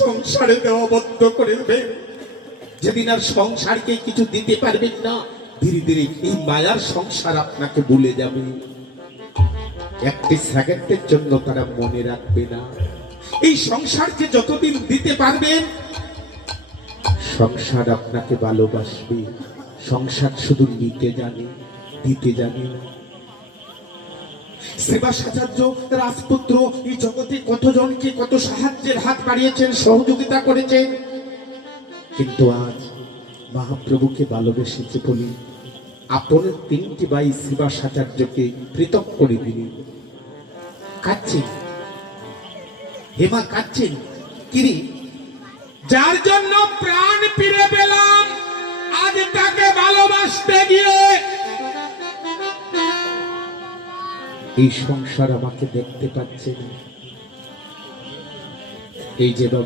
সংসারে দেওয়া বন্ধ করে দেবেন। যেদিন আর সংসারকে কিছু দিতে পারবেন না, ধীরে ধীরে এই মায়ার সংসার আপনাকে ভুলে যাবে। একটি সেকেন্ডের জন্য তারা মনে রাখবে না। এই সংসারকে যতদিন দিতে পারবেন, সংসার আপনাকে ভালোবাসবে। সংসার শুধু নিতে জানে, দিতে জানে না। শ্রীবাসাচার্য রাজপুত্র এই জগতে কতজনকে কত সাহায্যের হাত বাড়িয়েছেন, সহযোগিতা করেছেন, কিন্তু আজ মহাপ্রভুকে ভালোবেসেছে বলে আপনার তিনটি ভাই শ্রীবাসাচার্যকে পৃথক করে দিলেন। কাঁদছেন, হেমা কাঁদছেন। কিরে, যার জন্য প্রাণ ফিরে পেলাম, আজ তাকে ভালোবাসতে গিয়ে এই সংসার আমাকে দেখতে পাচ্ছে না। এই যে বাবা